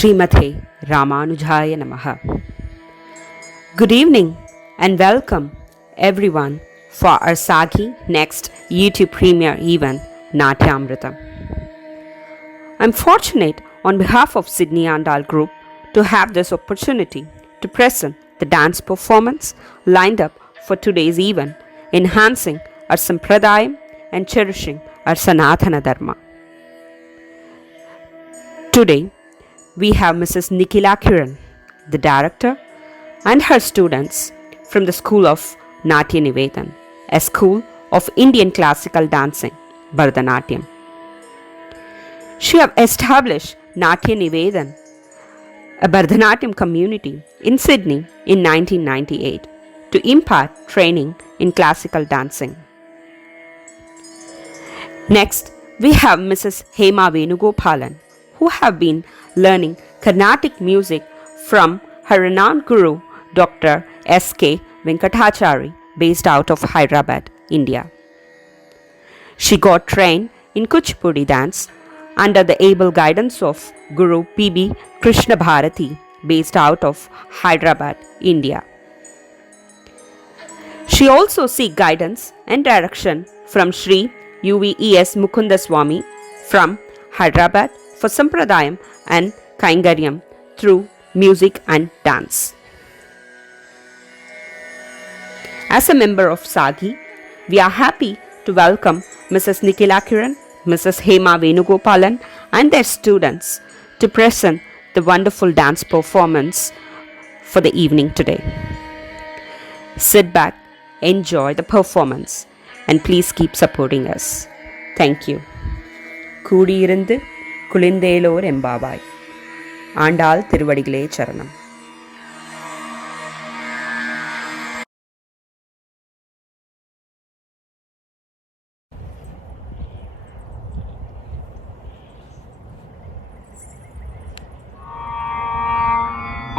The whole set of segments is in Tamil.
Srimate Ramanujaya Namaha. Good evening and welcome everyone for our Sagi next YouTube premiere event Natyamritam. I'm fortunate on behalf of Sydney Andal Group to have this opportunity to present the dance performance lined up for today's event, enhancing our Sampradayam and cherishing our Sanatana Dharma. Today, we have Mrs. Nikhila Kiran, the director, and her students from the School of Natya Nivedan, a school of Indian classical dancing, Bharatanatyam. She have established Natya Nivedan, a Bharatanatyam community in Sydney in 1998 to impart training in classical dancing. Next, we have Mrs. Hema Venugopalan, who have been learning Carnatic music from her renowned guru, Dr. S.K. Venkatachari, based out of Hyderabad, India. She got trained in Kuchipudi dance under the able guidance of Guru P.B. Krishna Bharati, based out of Hyderabad, India. She also seek guidance and direction from Sri UVES Mukunda Swami from Hyderabad for Sampradayam and Kaingaryam through music and dance. As a member of Sagi, we are happy to welcome Mrs. Nikhila Kiran, Mrs. Hema Venugopalan and their students to present the wonderful dance performance for the evening today. Sit back, enjoy the performance and please keep supporting us. Thank you. கூடியிருந்து குளிர்ந்தேலோர் எம்பாவாய் ஆண்டாள் திருவடிகளே சரணம்.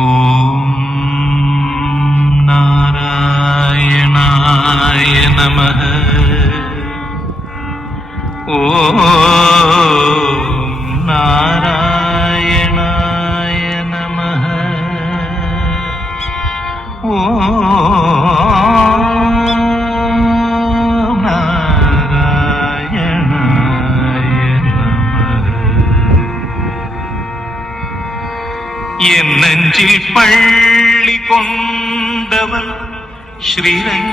ஓம் நாராயணாய நமஹ. ஓம் நாராயணாய நமஹ. ஓம் நாராயணாய நமஹ. என் நெஞ்சில் பள்ளி கொண்டவன் ஸ்ரீரங்கநாயகன்.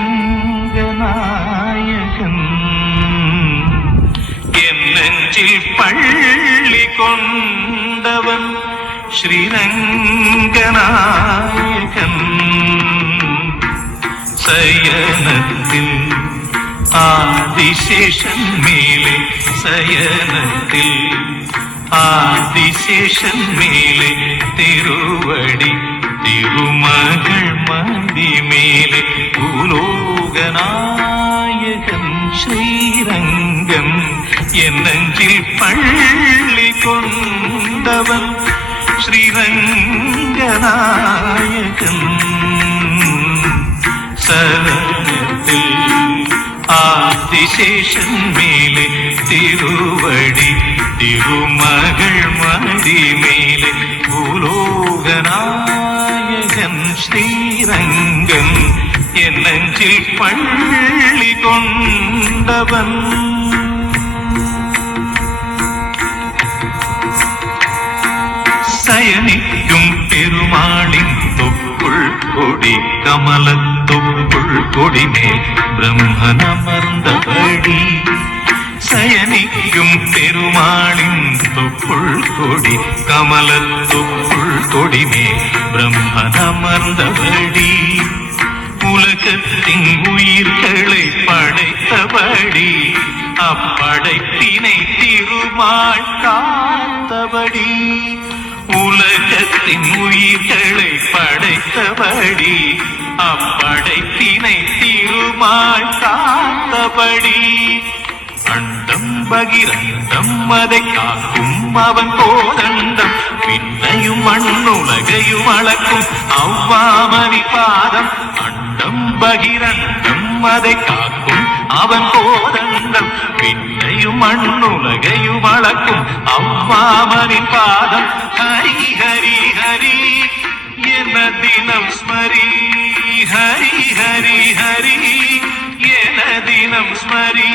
என் நெஞ்சில் பள்ளி கொண்டவன் ஸ்ரீரங்கநாயகன். சயனத்தில் ஆதிசேஷன் மேலே, சயனத்தில் ஆதிசேஷன் மேலே, திருவடி திருமகள் மதி மேலே, பூலோகநாயகன் ஸ்ரீரங்கன். என் நெஞ்சில் பள்ளி கொண்டவன் ஸ்ரீரங்கநாயகன். சரணத்தில் ஆதிசேஷன் மேலே, திருவடி திருமகள் மதி மேலே, பூலோகநாயகன் ஸ்ரீரங்கன். என் நெஞ்சில் பள்ளி கொண்டவன். சயனிக்கும் பெருமாளின் தொப்புள் கொடி, கமலத்தொப்புள் கொடி மேல் பிரம்மன் அமர்ந்தபடி. சயனிக்கும் பெருமாளின் தொப்புள் கொடி, கமலத்தொப்புள் கொடி மேல் பிரம்மன் அமர்ந்தபடி. உலகத்தின் உயிர்களை படைத்தபடி, அப்படைப்பினை திருமால் காத்தபடி. உலகத்தின் உயிர்களை படைத்தபடி, அப்படைப்பினை திருமால் காத்தபடி. அண்டம் பகிரண்டம் அதை காக்கும் அவன் கோதண்டம், பின்னையும் மண்ணுலகையும் அளக்கும் அவ்வாமணி பாதம். அண்டம் பகிரண்டம் அதை காக்கும் அவன் கோதண்டம் விண்ணையும் மண்ணுலகையும் அளக்கும் அவ்வாமனின் பாதம் ஹரி ஹரி ஹரி என தினம் ஸ்மரி ஹரி ஹரி ஹரி என தினம் ஸ்மரி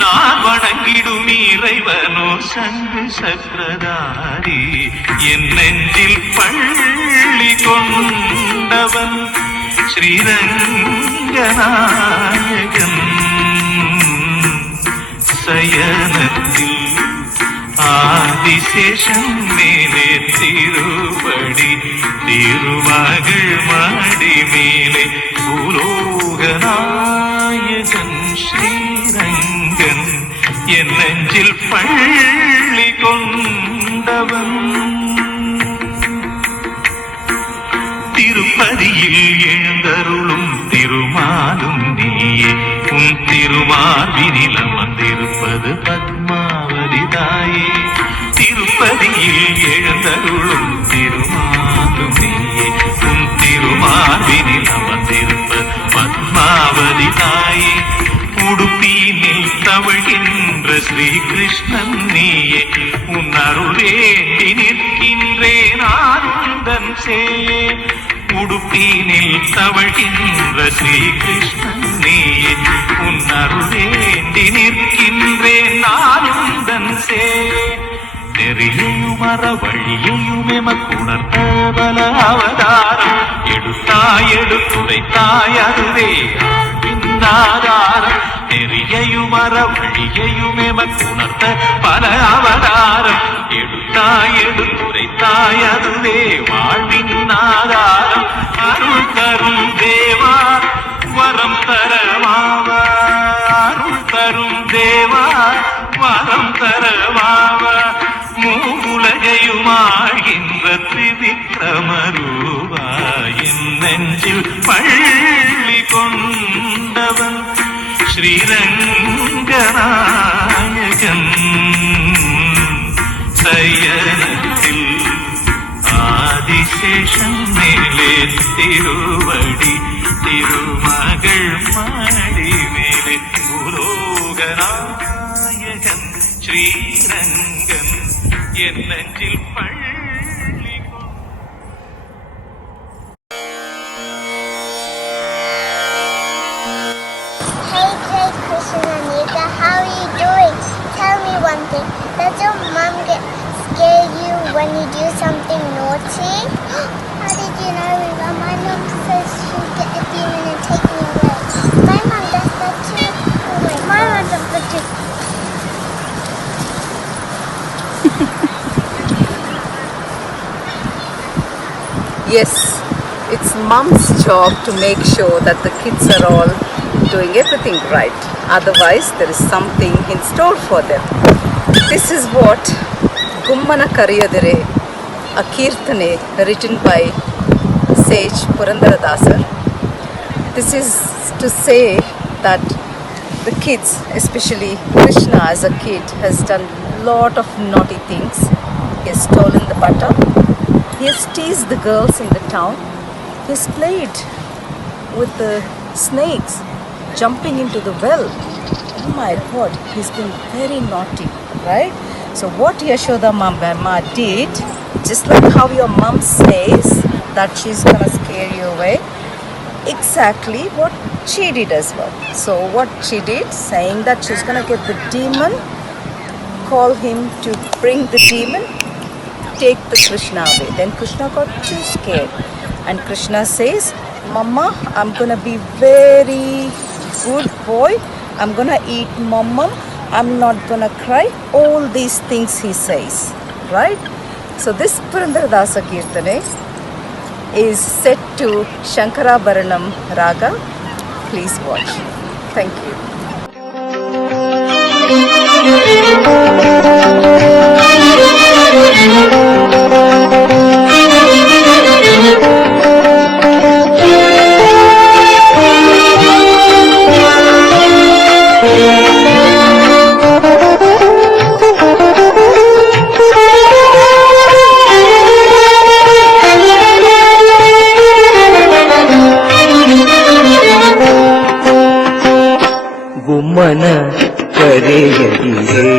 நான் வணங்கிடும் இறைவனோ சங்கு சக்கரதாரி என் நெஞ்சில் பள்ளி கொண்டவன் ஸ்ரீரங்கநாயகன் சயனத்தில் ஆதிசேஷன் மேலே திருவடி திருமகள் மாடி மேலே பூலோகநாயகன் ஸ்ரீரங்கன் என் நெஞ்சில் பள்ளி கொண்டவன் திருப்பதியில் எழுந்தருளும் திருமாலும் நீயே உன் திருமார்பினில் அமர்ந்திருப்பது பத்மாவதி தாயே திருப்பதியில் எழுந்தருளும் திருமாலும் நீயே உன் திருமார்பினில் அமர்ந்திருப்பது பத்மாவதி தாயே உடுப்பினில் தவழ்கின்ற ஸ்ரீகிருஷ்ணன் நீயே உன் அருள் வேண்டி நிற்கின்றேன் ஆனந்தன் சேயே உடுப்பினில் தவழ்கின்ற ஸ்ரீகிருஷ்ணன் நீயே உன் அருள் வேண்டி நிற்கின்றேன் ஆனந்தன் சேயே நெறியையும் அற வழியையும் எமக்குணர்த்த பல அவதாரம் எடுத்தாய் எடுத்துரைத்தாய் அதுவே ஆதாரம் நெறியையும் அற வழியையும் எமக்குணர்த்த பல அவதாரம் எடுத்தாய் எடுத்துரைத்தாய் அதுவே வாழ்வின் ஆதாரம் அருள் தரும் தேவா வரம் தரமாவா அருள் தரும் தேவா வரம் தரமாவா மூவுலகையும் ஆழ்கின்ற திரிவிக்ரமரூபா என் நெஞ்சில் பள்ளி கொண்டவன் ஸ்ரீரங்கநாயகன் சயனத்தில் ஆதிசேஷன் மேலே திருவடி திருமகள் மாடி மேலே பூலோகநாயகன் ஸ்ரீரங்கன் என் நெஞ்சில் பள்ளி How are you doing? Tell me one thing. Does your mom scare you when you do something naughty? How did you know? My mom says she'll get a demon and take me away. My mom does that too. Oh my mom does that too. Yes, it's mom's job to make sure that the kids are all doing everything right. Otherwise, there is something in store for them. This is what Gummana Kariyadire, a kirtane written by sage Purandaradasar. This is to say that the kids, especially Krishna as a kid, has done lot of naughty things. He has stolen the butter. He has teased the girls in the town. He has played with the snakes, jumping into the well. Oh my God, he's been very naughty, right? So what Yashoda Mama did, just like how your mom says that she's gonna scare you away, exactly what she did as well. So what she did, saying that she's gonna get the demon, call him to bring the demon, take the Krishna away. Then Krishna got too scared. And Krishna says, Mama, I'm gonna be very good boy. I'm gonna eat mama. I'm not gonna cry. All these things he says, right? So this Purandaradasa Kirtane is set to Shankarabharanam Raga. Please watch. Thank you. ಗುಮ್ಮನ ಕರೆಯದಿರೇ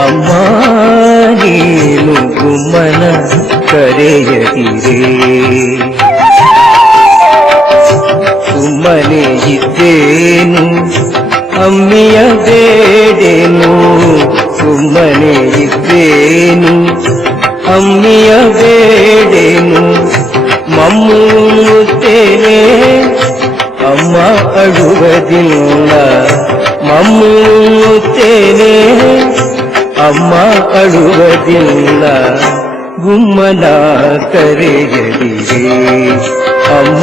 ಅಮ್ಮ ನೀನು ಗುಮ್ಮನ ಕರೆಯದಿರೇ ಸುಮ್ಮನೆ ಇದ್ದೇನು ಅಮ್ಮಿಯ ಬೇಡೇನು ಸುಮ್ಮನೆ ಇದ್ದೇನು ಅಮ್ಮಿಯ ಬೇಡೇನು ಮಮ್ಮೂತ್ತೇನೆ ಅಮ್ಮ ಅಳುವುದಿಲ್ಲ ಮಮ್ಮೂತ್ತೇನೆ ಅಮ್ಮ ಅಳುವುದಿಲ್ಲ ಗುಮ್ಮನ ಕರೆಯದಿರೇ ಅಮ್ಮ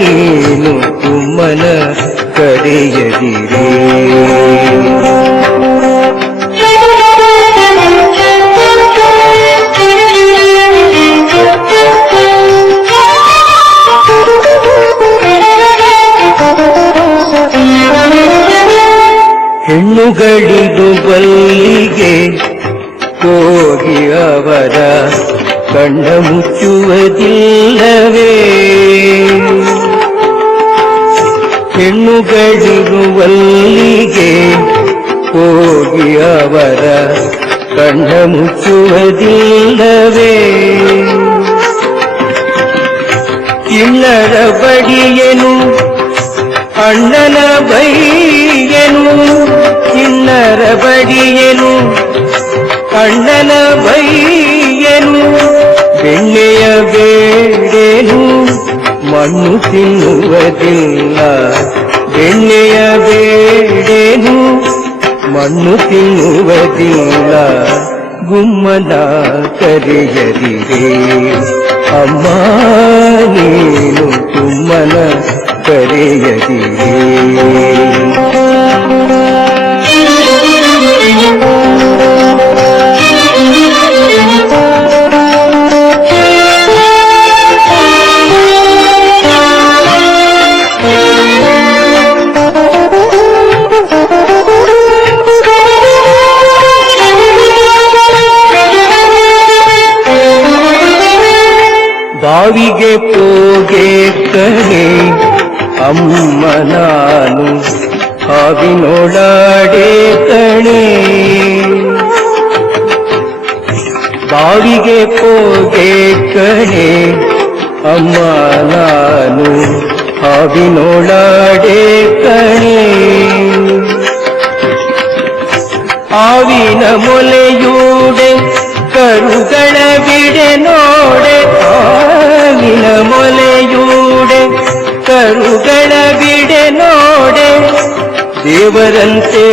ನೀನು ಗುಮ್ಮನ ಕರೆಯದಿರೇ ಹೆಣ್ಣುಗಳಿದು ಬಲ್ಲಿಗೆ ಹೋಗಿ ಅವರ ಕಣ್ಣ ಮುಚ್ಚುವುದಿಲ್ಲವೇ ಹೆಣ್ಣುಗಳಿದು ಬಲ್ಲಿಗೆ ಹೋಗಿ ಅವರ ಕಣ್ಣ ಮುಚ್ಚುವುದಿಲ್ಲವೇ ಚಿಣ್ಣರ ಬಡಿಯನು ಅಣ್ಣನ ಬೈಯನು ಚಿಣ್ಣರ ಬಡಿಯನು ಅಣ್ಣನ ಬೈಯನು ಬೆಣ್ಣೆಯ ಬೇಡೇನು ಮಣ್ಣು ತಿನ್ನುವುದಿಲ್ಲ ಬೆಣ್ಣೆಯ ಬೇಡೇನು ಮಣ್ಣು ತಿನ್ನುವುದಿಲ್ಲ ಗುಮ್ಮನ ಕರೆಯದಿರೇ ಅಮ್ಮ ನೀನು ಗುಮ್ಮನ ಕರೆಯದಿರೇ ಬಾವಿಗೆ ಹೋಗೆ ಕಣೆ ಅಮ್ಮ ನಾನು ಹಾವಿನೊಳಾಡೆ ಕಣೆ ಬಾವಿಗೆ ಹೋಗೆ ಕಣೆ ಅಮ್ಮ ನಾನು ಹಾವಿನೊಳಾಡೆ ಕಣೆ ಹಾವಿನ ಮೊಲೆಯೂಡೆ ಕರುಗಳ ಬಿಡೆ ನೋಡೆ ಹಾವಿನ ಮೊಲೆಯೂಡೆ ಕರುಗಳ ಬಿಡೆ ನೋಡೆ ದೇವರಂತೆ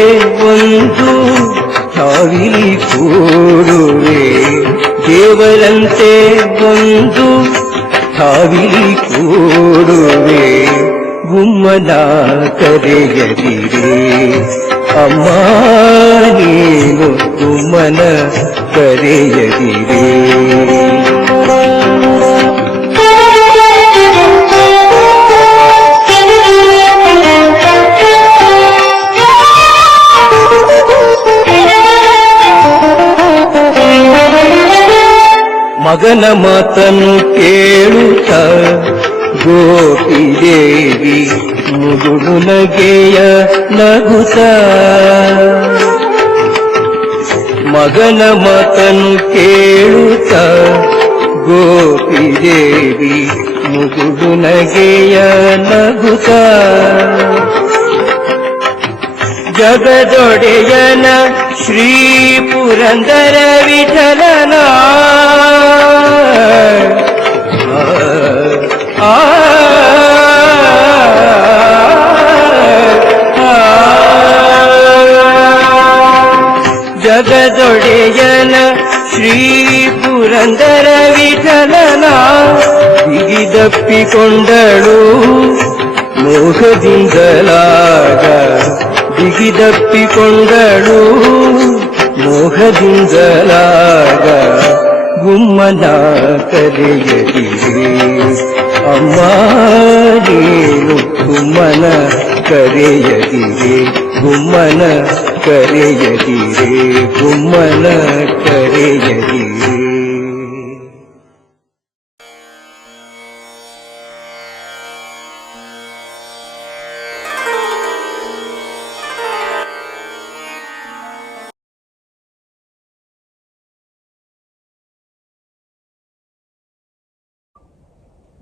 ಒಂದು ಹಾವಿಲಿ ಕೂಡುವೆ ದೇವರಂತೆ ಒಂದು ಹಾವಿಲಿ ಕೂಡುವೆ ಗುಮ್ಮನ ಕರೆಯದಿರೇ ಅಮ್ಮ ನೀನು ಗುಮ್ಮನ ಕರೆಯದಿರೇ ಮಗನ ಮಾತನ್ನು ಕೇಳುತ್ತ ಗೋಪಿ ದೇವಿ ಮುಗುಳು ನಗೆಯ ನಗುತ್ತ ಮಗನ ಮಾತನ್ನು ಕೇಳುತ್ತ ಗೋಪಿ ದೇವಿ ಮುಗುಳು ನಗೆಯ ನಗುತ್ತ ಜಗದೊಡೆಯನ ಶ್ರೀ ಪುರಂದರ ವಿಠಲನ ಜಗದೊಡೆಯನ ಶ್ರೀ ಪುರಂದರ ವಿಠಲನ ಬಿಗಿದಪ್ಪಿಕೊಂಡಳು ಮೋಹದಿಂದಲಾಗ ಬಿಗಿದಪ್ಪಿಕೊಂಡಳು ಮೋಹದಿಂದಲಾಗ ಗುಮ್ಮನ ಕರೆಯದಿರೇ ಅಮ್ಮ ನೀನು ಗುಮ್ಮನ ಕರೆಯದಿರೇ ಗುಮ್ಮನ ಕರೆಯದಿರೇ ಗುಮ್ಮನ ಕರೆಯದಿರೇ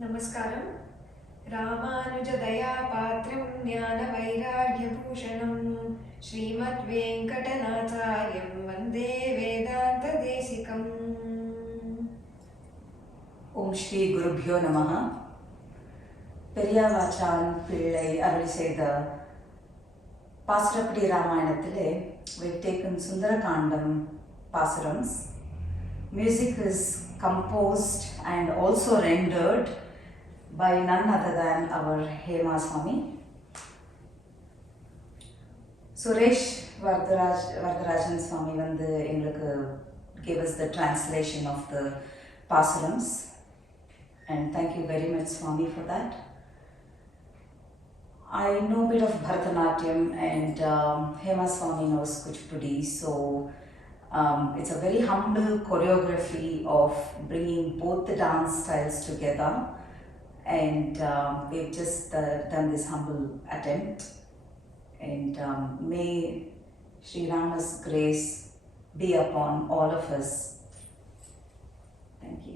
नमस्कारं रामानुजदयापात्रं ज्ञानवैराग्यभूषणं श्रीमद्वेङ्कटनाथार्यं वन्दे वेदान्तदेशिकम् ஓம் ஸ்ரீ குருப்யோ நமஹ. பெரியாவாச்சான் பிள்ளை அருள் செய்த பாசுரப்படி ராமாயணத்திலே we've taken Sundarakandam pasurams. Music is composed and also rendered by none other than our Hema Swami. Suresh Vardarajan Swami வந்து எங்களுக்கு gave us the translation of the pasurams. And thank you very much, Swami, for that. I know a bit of Bharatanatyam and Hema Swami knows Kuchipudi, so it's a very humble choreography of bringing both the dance styles together, and we've just done this humble attempt. And may Sri Rama's grace be upon all of us. Thank you.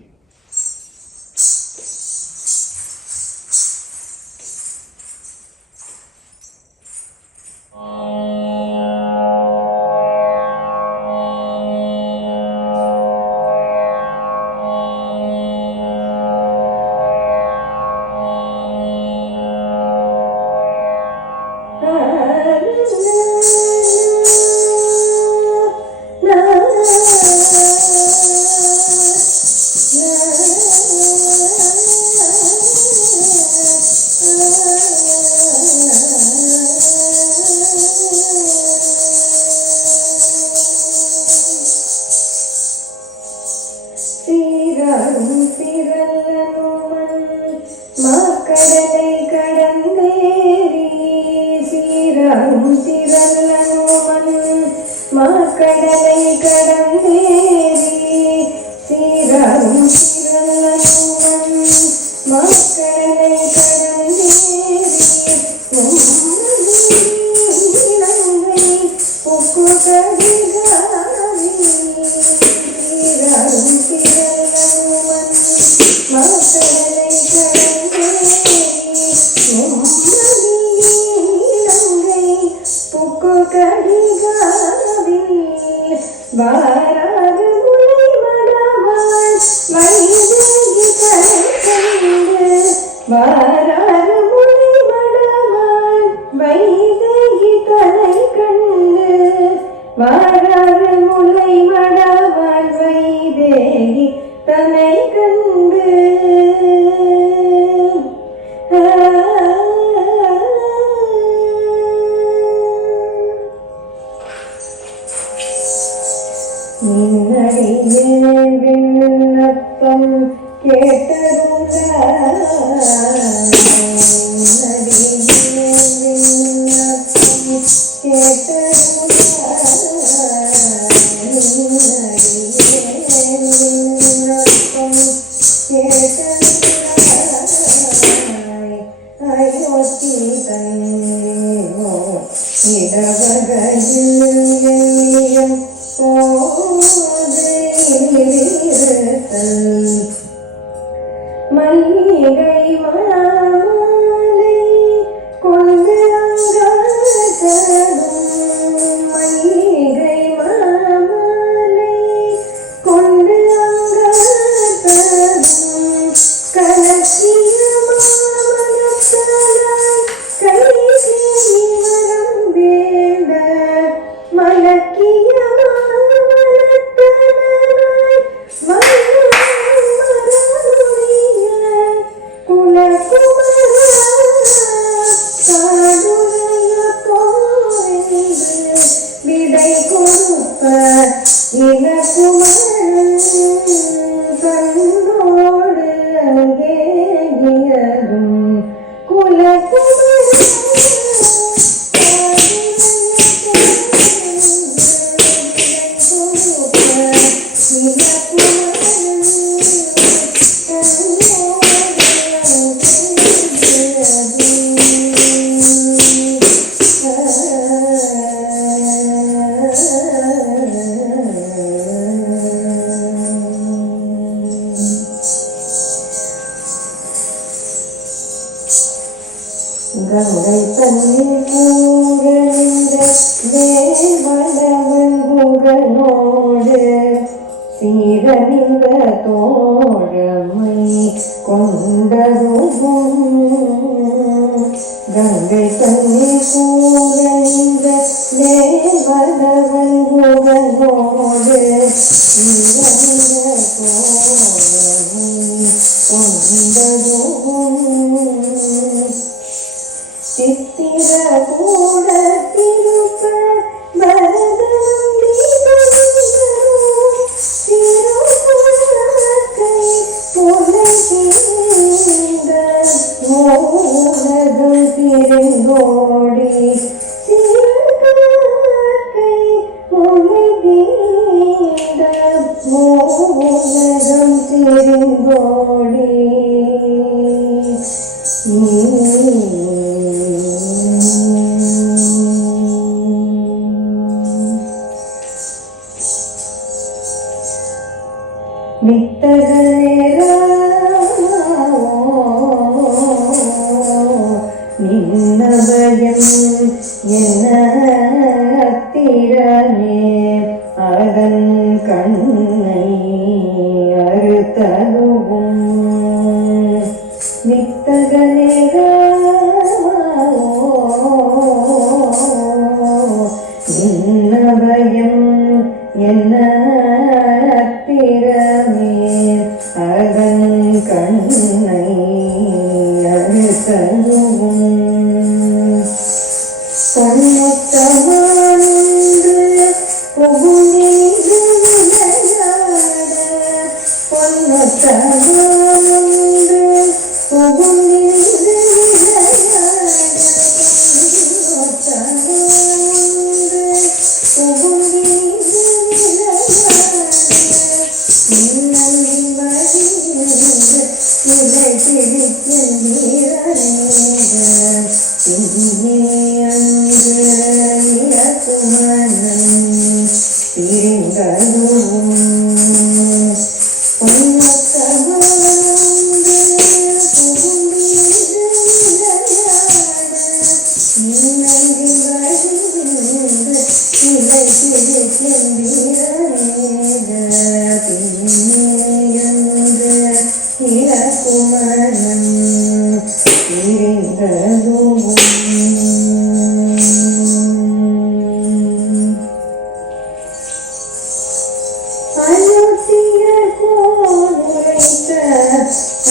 Ganga தன்னில் கூடந்த தேவளவன் புகழோடு சீரனிந்த தோழமை கொண்டதும் கங்கை தன்னில் கூடந்த தேவளவன் புகழோடு சீரனிந்த தோழமை கொண்டதும் சித்திர கூட திருப்ப பரதம் திருக்கை உலகிந்த மோனகம் திருங்கோடி திருக்கை உலகிந்த மோனகம் திருங்கோடி நின்னபயம் என்ன திறனே அதன் கண்ணை அறுத்ததுவும் நின்னபயம் என்ன திறமே அதன் கண்ணை அறுத்ததுவும் பொன்னொத்தமானொன்று புகுநீது விளையாட பொன்னொத்தமானொன்று புகுநீது விளையாட பொன்னொத்தமானொன்று புகுநீது விளையாட நின்னலின் வழியிலிருந்து நிலை பிடிக்கும் நீரநேக பின்னே அங்கு இலக்குமனம் பிரிந்ததும் பொன்னொத்தமானொன்று புகுநீது விளையாட நின்னலின் வழியிலிருந்து நிலை பிடிக்கும் நீரநேக பின்னேயங்கு இலக்குமனம் பிரிந்ததும் அயோத்திய கோனுரைத்த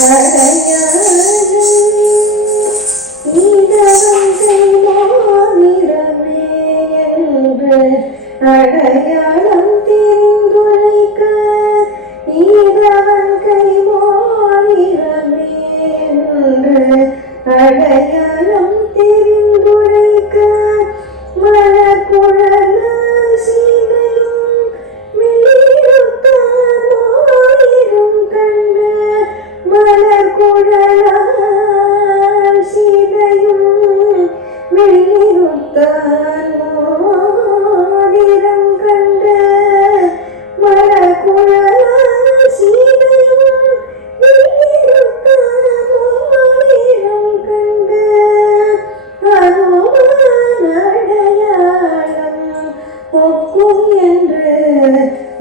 அடையாளம் இதவங்கை மாநிலமே என்று அடையாளம் தெரிந்துரைக்க இதவங்கை மாநிலமே என்று அடையாளம் தெரிந்துரைக்க மலர்குழலால் சீதையும் மிளிருத்தான் ஆயிரம் கண்டு மலர்குழலால் சீதையும் மிளிருத்தான் ஆயிரம் கண்டு மலர்குழலால் சீதையும் மிளிருத்தான் ஆயிரம் கண்டு அடையாளம் ஒக்கும் என்று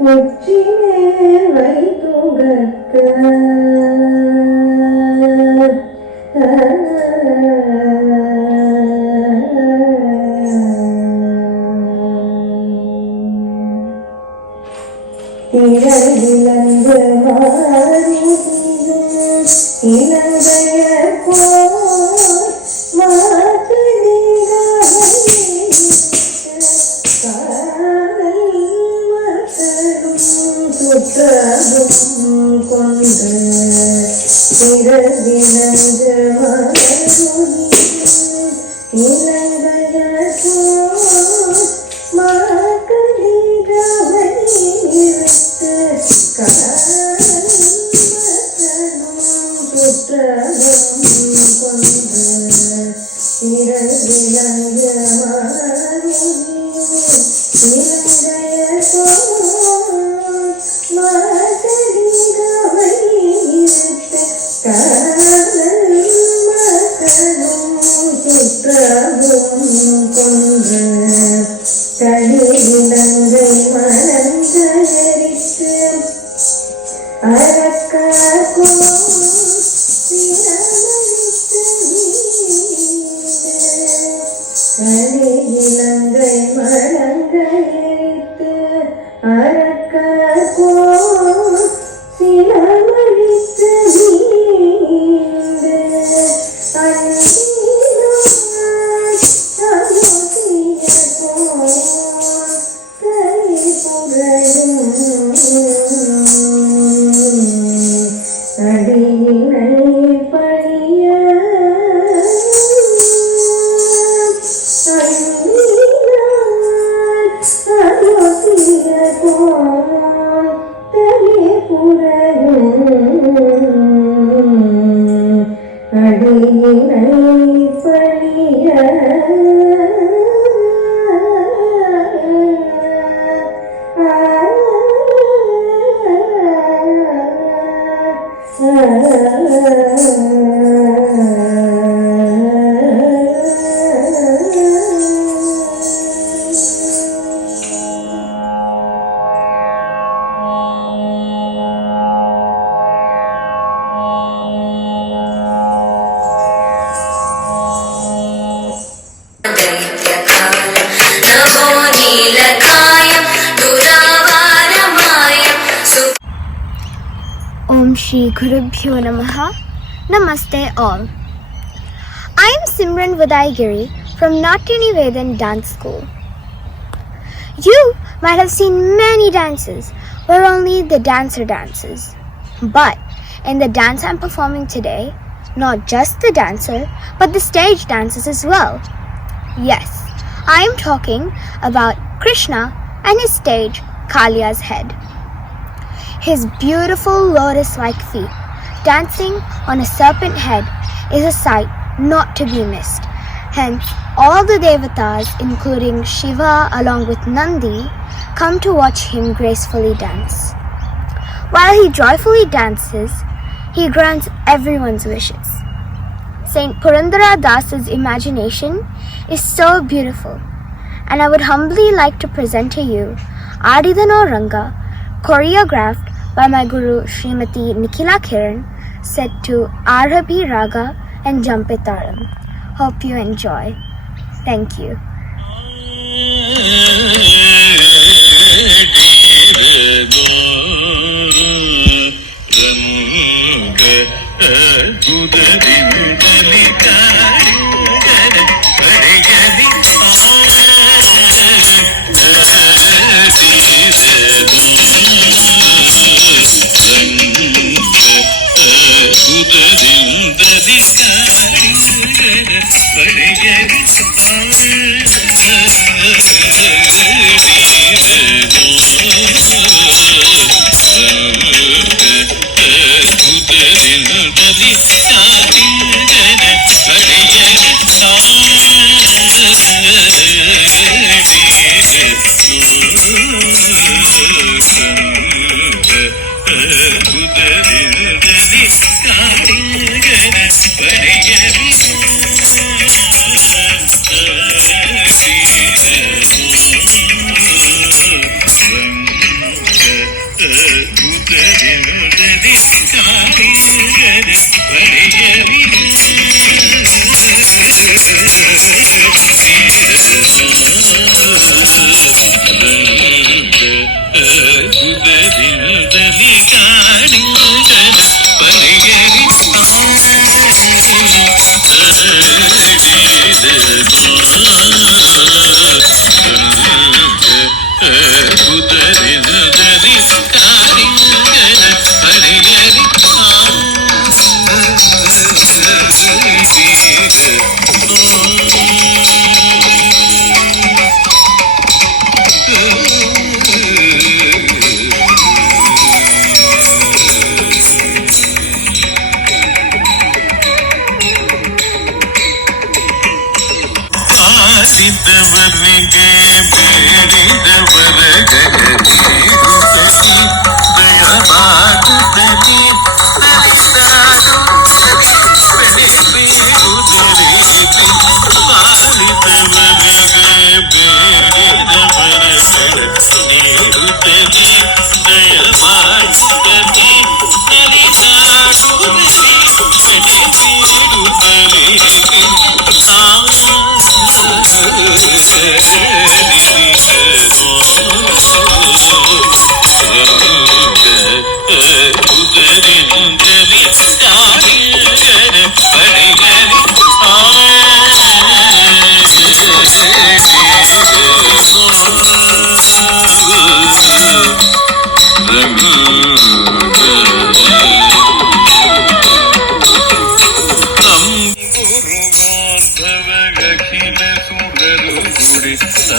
உச்சி மேல் வைத்துகக்க திரவிலந்து மாறுதியும் இலங்கைய போர் காதல் மகளும் சுற்றதும் கொண்டு திரவிலந்து மாறுதியும் இலங்கைய போர் மாக்களிகவைத்து காதல் மகளும் சுற்றதும் கொண்டு திரவிலந்து மாறுதியும் இலங்கைய போர் மாக்களிகவைத்து காதல் மகளும் இலங்கை மலங்கைத்து அரக்க சிலமழித்து Om Shri Gurubhyo Namaha. Namaste all. I am Simran Vadaigiri from Natya Nivedan Dance School. You might have seen many dances where only the dancer dances. But in the dance I'm performing today, not just the dancer, but the stage dances as well. Yes, I am talking about Krishna and his stage Kaliya's head. His beautiful lotus-like feet dancing on a serpent head is a sight not to be missed. Hence, all the devatas, including Shiva along with Nandi, come to watch him gracefully dance. While he joyfully dances, he grants everyone's wishes. Saint Purandara Das's imagination is so beautiful, and I would humbly like to present to you Adidano Ranga, choreographed by my guru Srimati Nikila Kiran, set to Arabhi Raga and Jampitaram. Hope you enjoy. Thank you.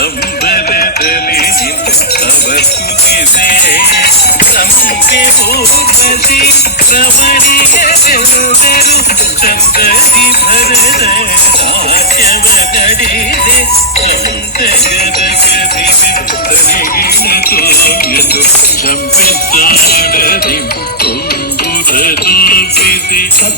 ಅಂಬರದಲ್ಲಿ ಅವತುಗಿದೆ ಸಂತೆ ಊರ್ವಶಿ ರಮಣೀಯರೆಲ್ಲರೂ ಚಂದದಿ ಭರದ ನಾಟ್ಯವ ನಡೆದೆ ಸಂತಗದ ಗದಿಗೆ ತಲೆಗಿಳಿದು ಚಂಪಿದ್ದಾಡದಿ ತುಂಬುರ ತೋಪಿದೆ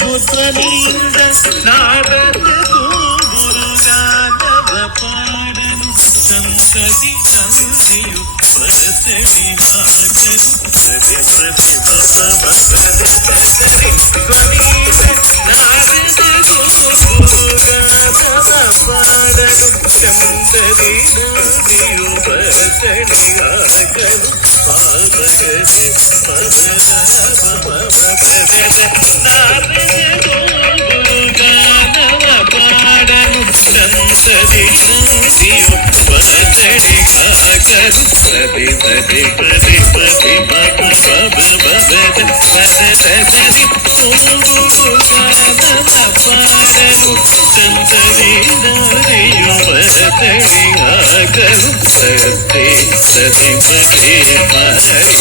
ಪುತ್ರನಿಂದ ನಾರದ ಗುರುಗಾನವ ಪಾಡಲು ಸಂತತಿ ನಂದಿಯು ಪರತಳಿ ನಾಗರು ಸರಿ ಸರಿ ನಾರದ ಗುರುಗಾನವ ಪಾಡಲು ಸಂತತಿ ನಂದಿಯು ಪರತಳಿ ನಾಗರು ಪಾದಗದೆ ಗುರುಗಾನವ ಪಾಡಲು ಸಂಸದಿ ನಂದಿಯು ಪರತಳಿ ಹಾಕಲು ಪದೇ ಪದೇ ಪದೇ ಪದೇ ಪದ ಪದದಲ್ಲಿ ಗುರುಗಾನವ ಪಾಡಲು ಸಂಸದಿ ನಂದಿಯು ಪರತಳಿ ಹಾಕಲು ಸದೇ ಸದಿ ಪದೇ ಪರಿ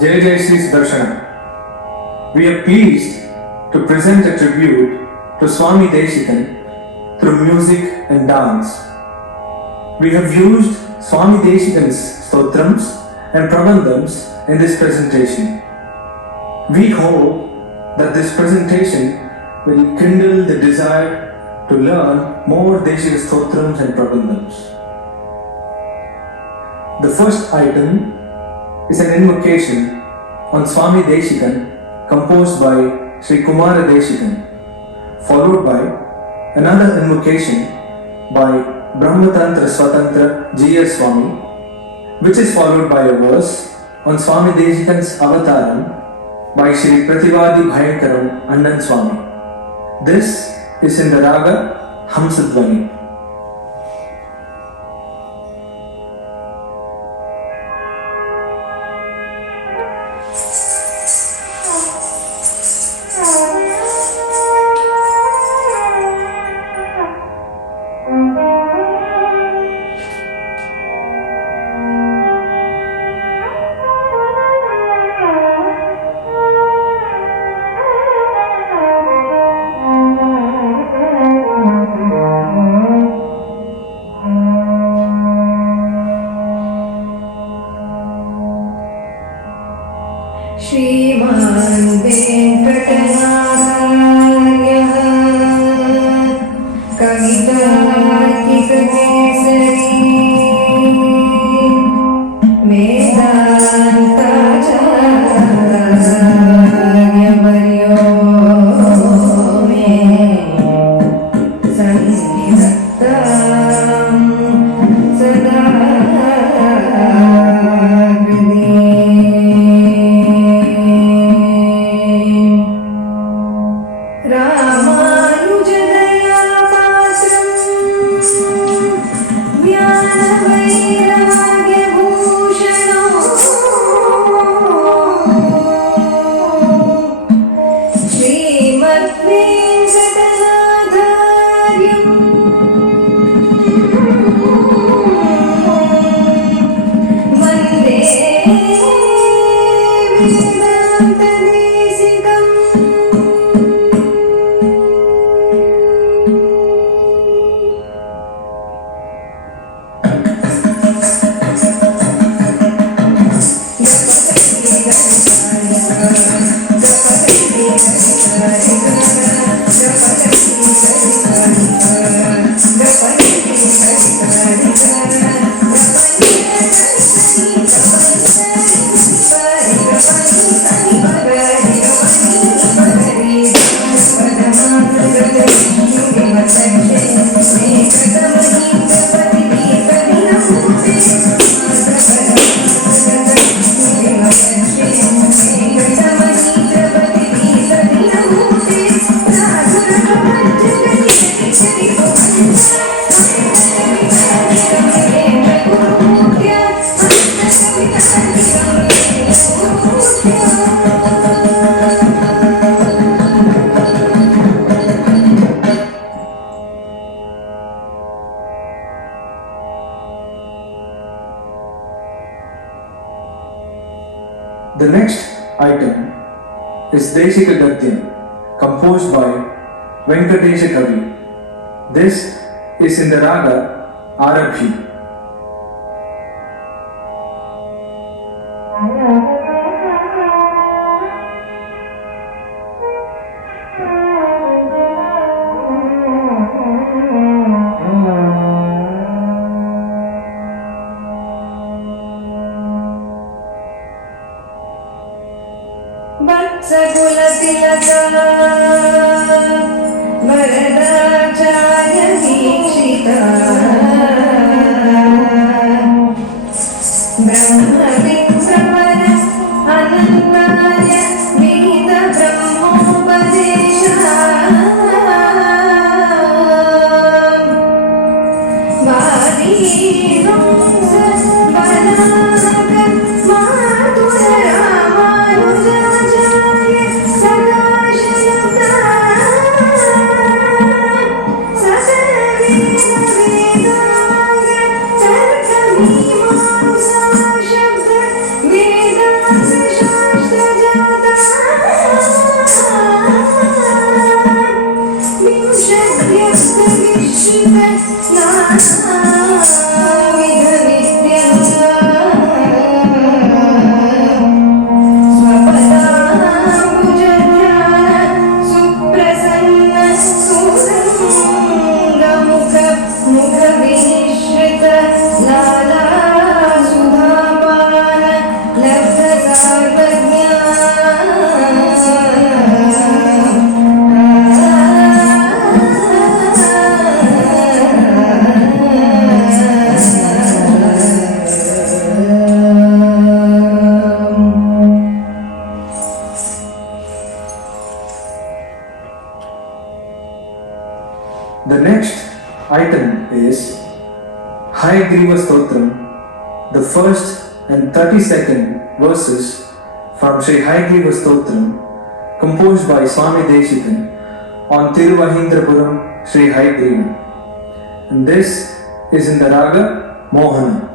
Jai Jai Sri Sudarshanam. We are pleased to present a tribute to Swami Deshikan through music and dance. We have used Swami Deshikan's stotrams and prabandhams in this presentation. We hope that this presentation will kindle the desire to learn more Deshika Stotrams and Prabandhams. The first item is an invocation on Swami Deshikan composed by Sri Kumara Deshikan, followed by another invocation by Brahmatantra Swatantra G.S. Swami, which is followed by a verse on Swami Deshikan's Avataram by Sri Prativadi Bhayankaram Annan Swami. This is in the Raga Hamsadvani. श्रीमान् वेङ्कटनाथार्यः कवितार्किककेसरी वेदान्ताचार्यवर्यो मे सन्निधत्तां सदा The next item is Deshika Gadyam, composed by Venkatesha Kavi. This is in the Raga Arabhi. वत्सकुलतिलका वरदाचार्य दीक्षिता ब्रह्मविद्सवर अनन्तार्य विहित ब्रह्मोपदेशा वादीहंस वराग मातुर रामानुजाचार्य सदाशिवता सकलवेद वेदांग तर्कमीमांसा शब्द 1st and 32nd verses from Sri Hayagriva Stotram, composed by Swami Deshikan on Tiruvahindrapuram Sri Hayagriva. And this is in the Raga Mohana.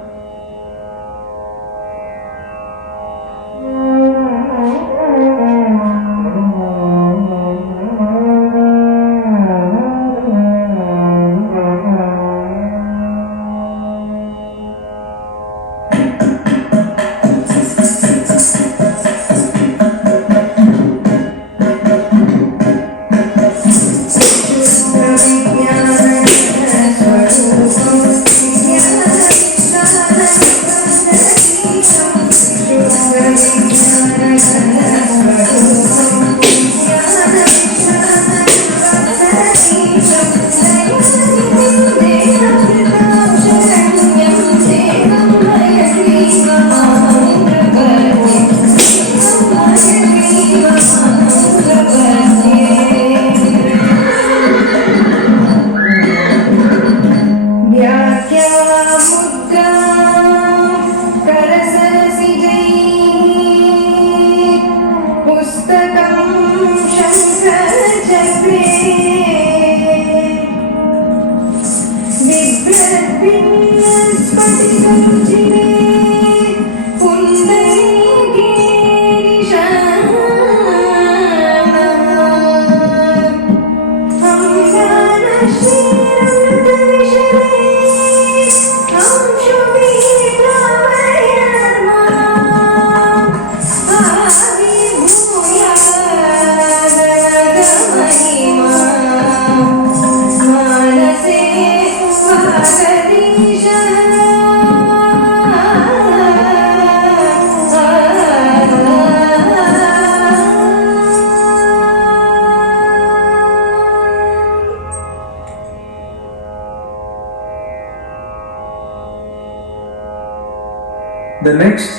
The next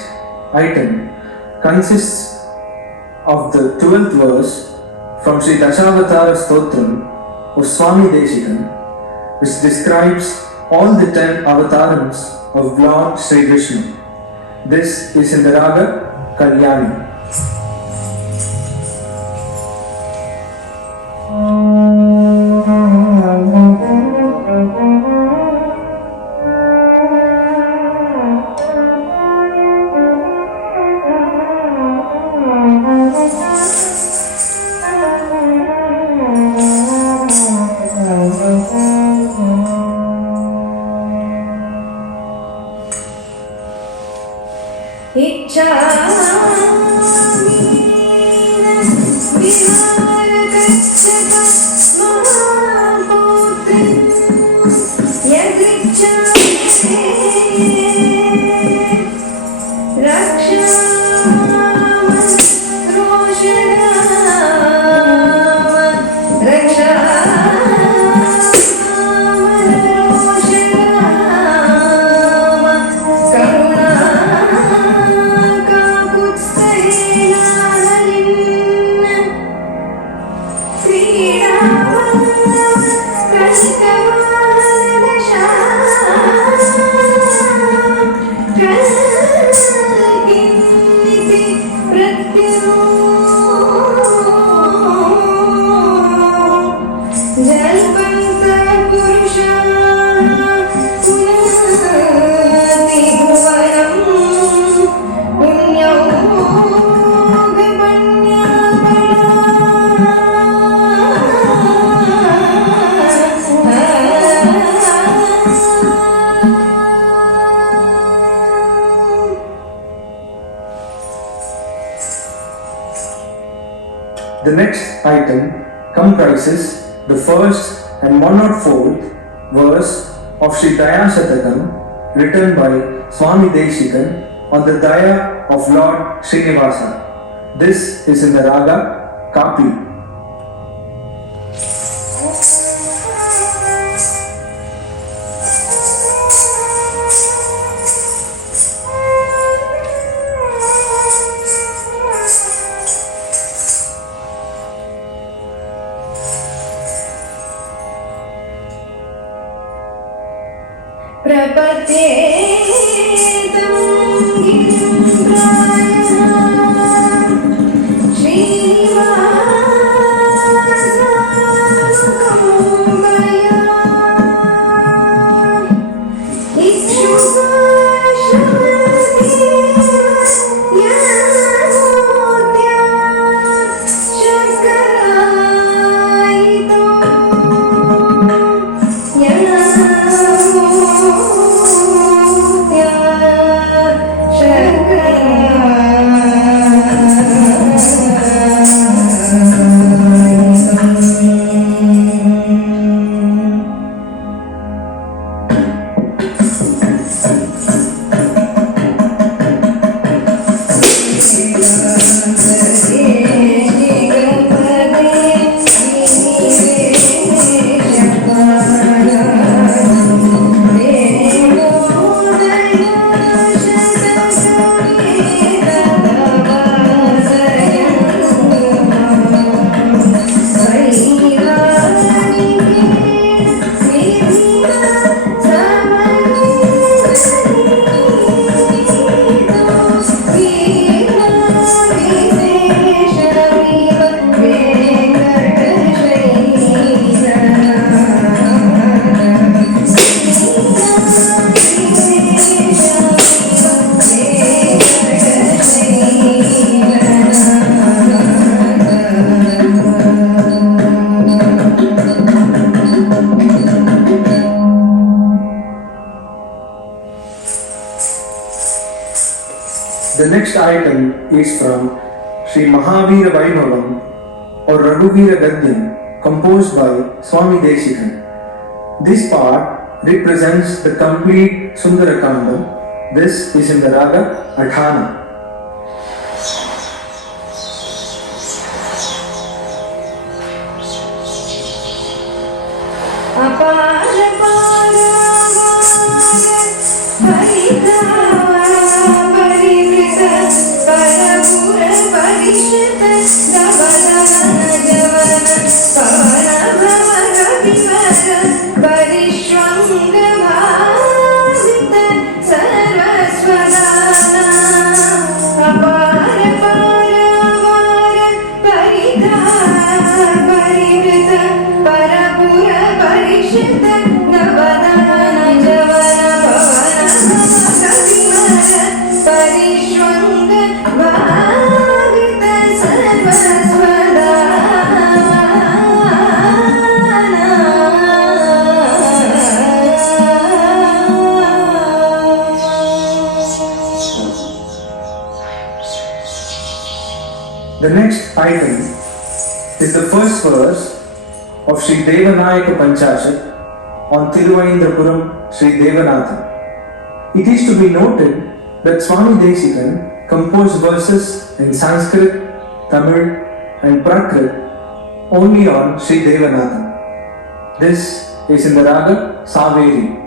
item consists of the 12th verse from Sri Dashavatara Stotram of Swami Deshikan, which describes all the 10 avatarams of Lord Sri Vishnu. This is in the Raga Kalyani. The next item comprises the first and 104th verse of Sri Daya Shatakam, written by Swami Deshikan on the Daya of Lord Srinivasa. This is in the Raga Kapi. प्रपद्येतं The next item is from Sri Mahavira Vaibhavam or Raghuvira Gadyam, composed by Swami Deshikan. This part represents the complete Sundarakanda. This is in the raga Adhana. The next item is the first verse of Sri Devanayaka Panchashat on Thiruvaindrapuram Sri Devanathan. It is to be noted that Swami Deshikan composed verses in Sanskrit, Tamil and Prakrit only on Sri Devanathan. This is in the raga Saveri.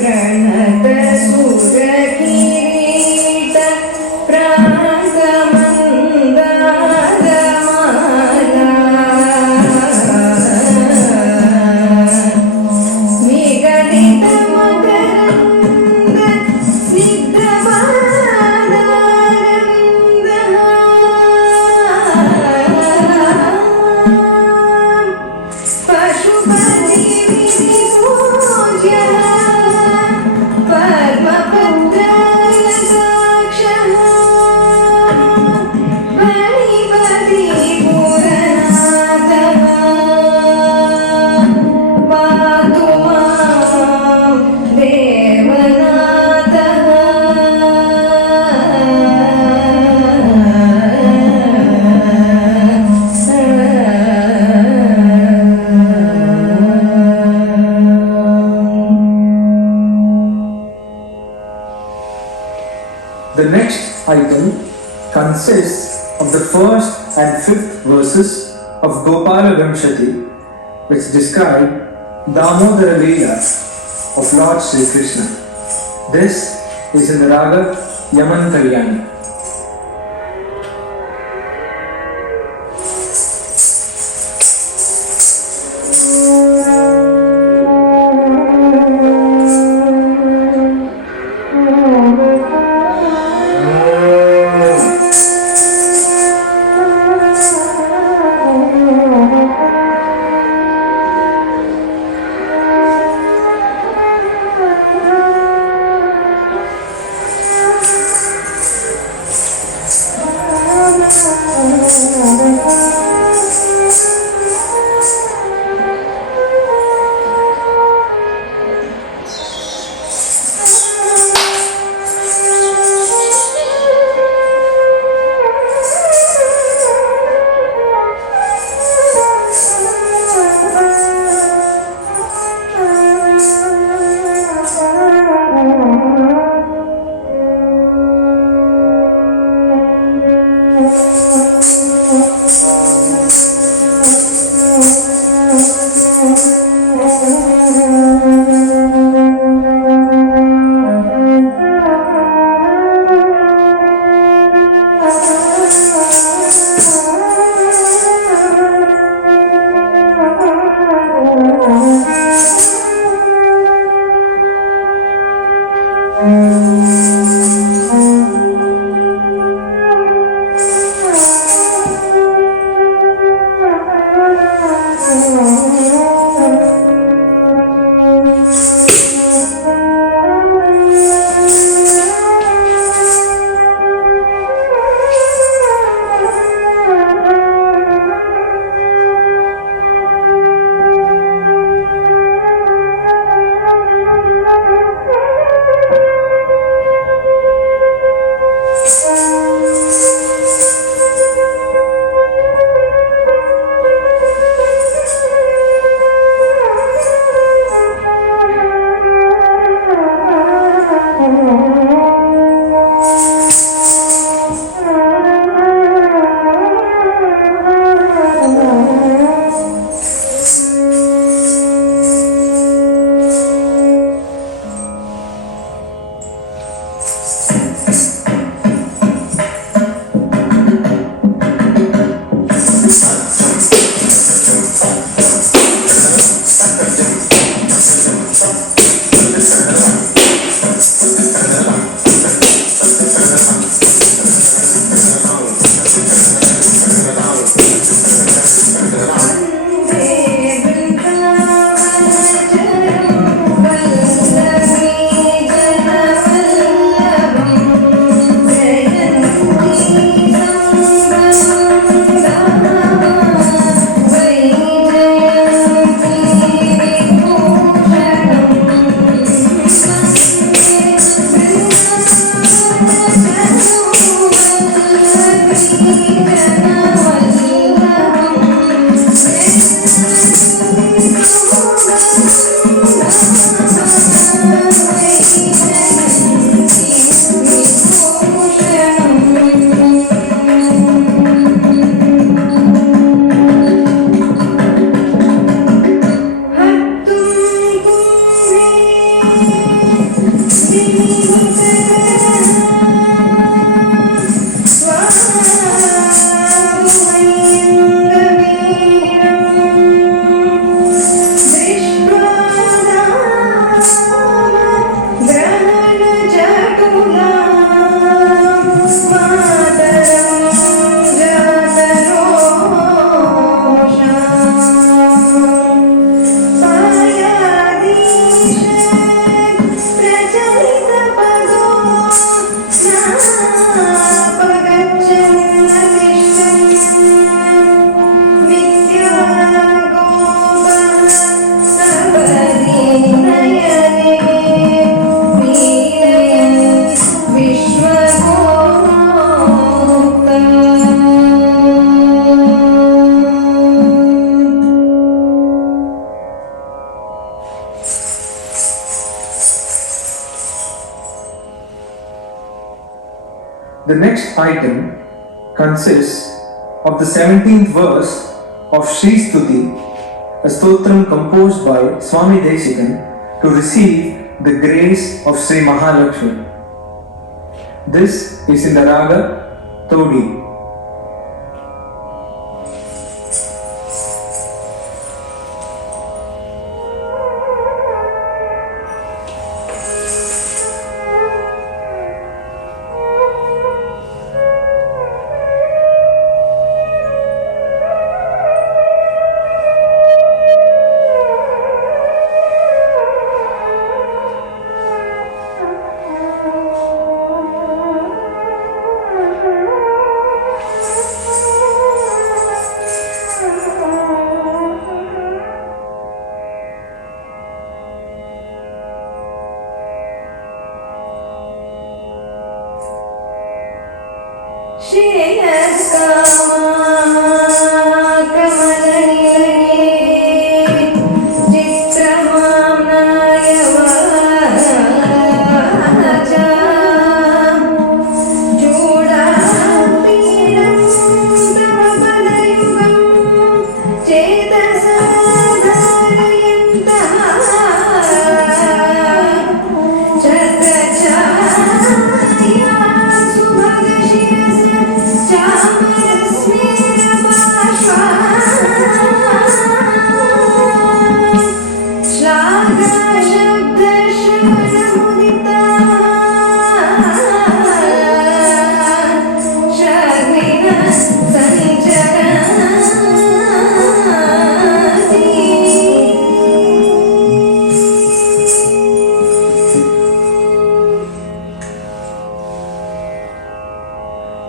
प्रणत सुर किरीट प्रांत मंदार माला निगदित मकरंद स्निग्ध बालारविंद Pashupati Vibhushan The next item consists of the first and fifth verses of Gopala Vimshati, which describe Damodara Leela of Lord Sri Krishna. This is in the raga Yaman Kalyani. The next item consists of the 17th verse of Sri Stuti, a stotram composed by Swami Deshikan to receive the grace of Sri Mahalakshmi. This is in the raga Todi.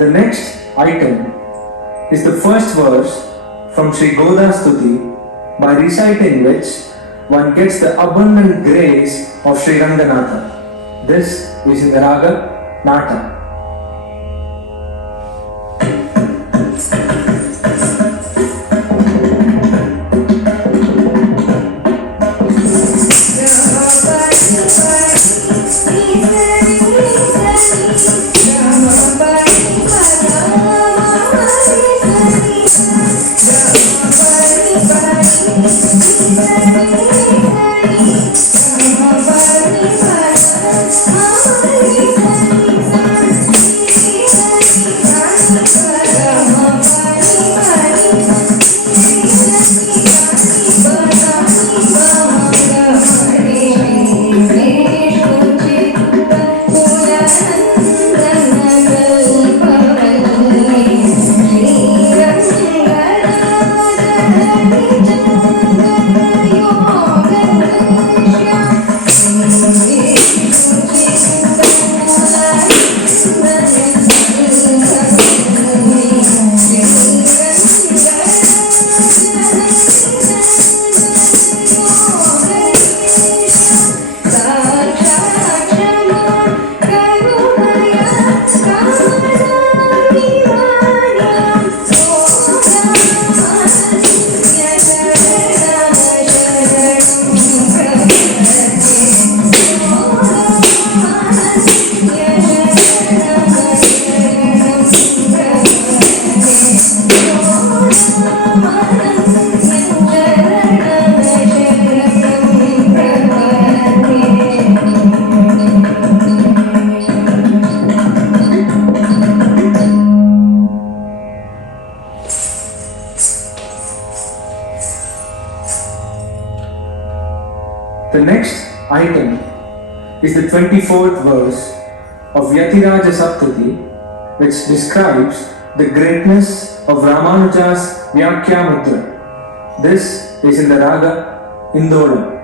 The next item is the first verse from Sri Goda Stuti, by reciting which one gets the abundant grace of Sri Ranganatha. This is in the raga Nata. The next item is the 24th verse of Yatiraja Saptati, which describes the greatness of Ramanuja's Vyakya Mudra. This is in the raga Indola.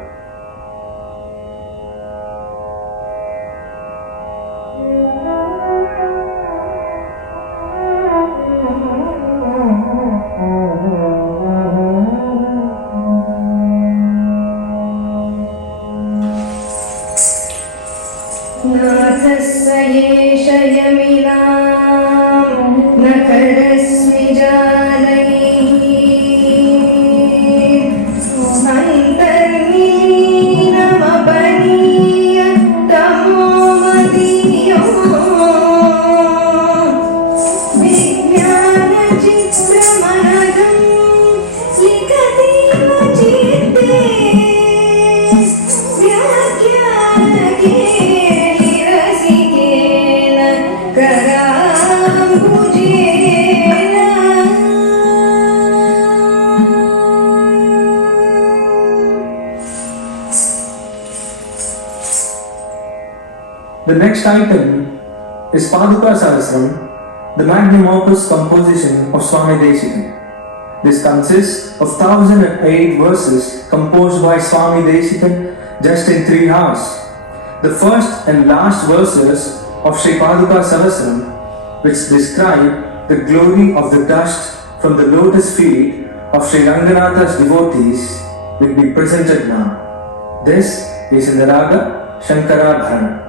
अन्तर्निहितम् The next item is Paduka Sahasram, the magnum opus composition of Swami Desikan. This consists of 1008 verses composed by Swami Desikan just in 3 hours. The first and last verses of Sri Paduka Sahasram, which describe the glory of the dust from the lotus feet of Sri Ranganatha's devotees, will be presented now. This is in the Raga Shankara Bharana.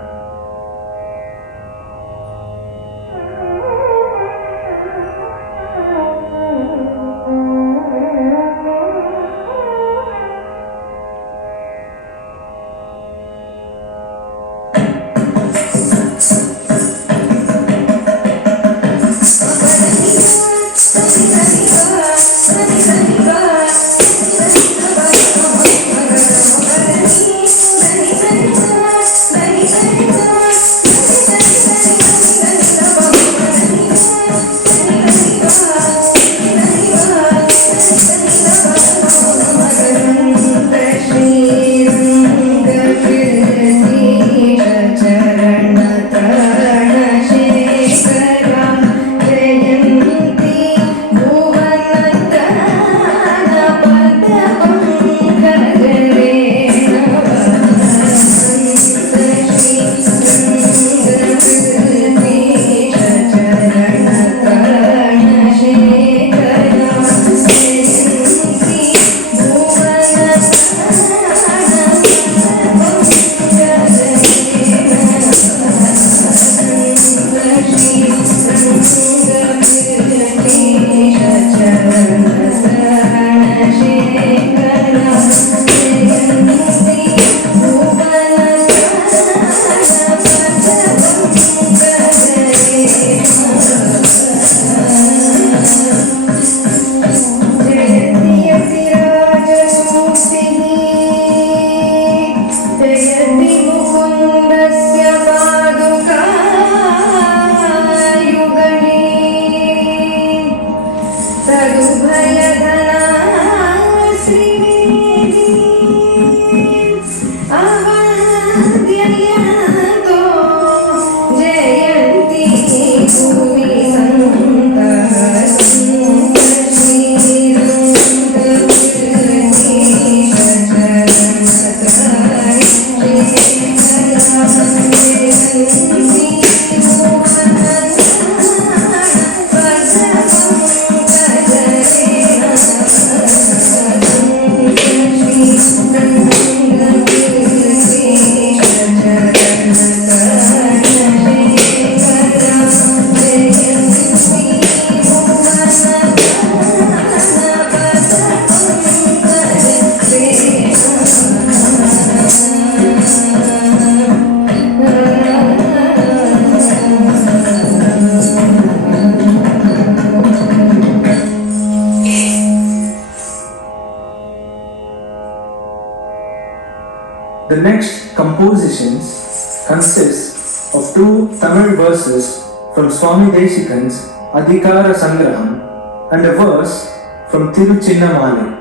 The next compositions consist of 2 Tamil verses from Swami Desikan's Adhikara Sangraham and a verse from Tiruchinnamale.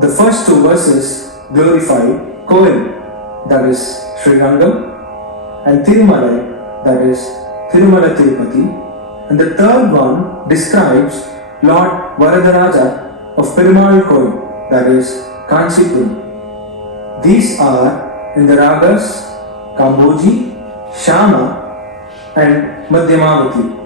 The first 2 verses glorify Koil, that is Sri Rangam, and Tirumalai, that is Tirumala Tirupati, and the third one describes Lord Varadaraja of Perumal Koil, that is Kanchipuram. These are in the ragas Kamboji, Shama and Madhyamavati.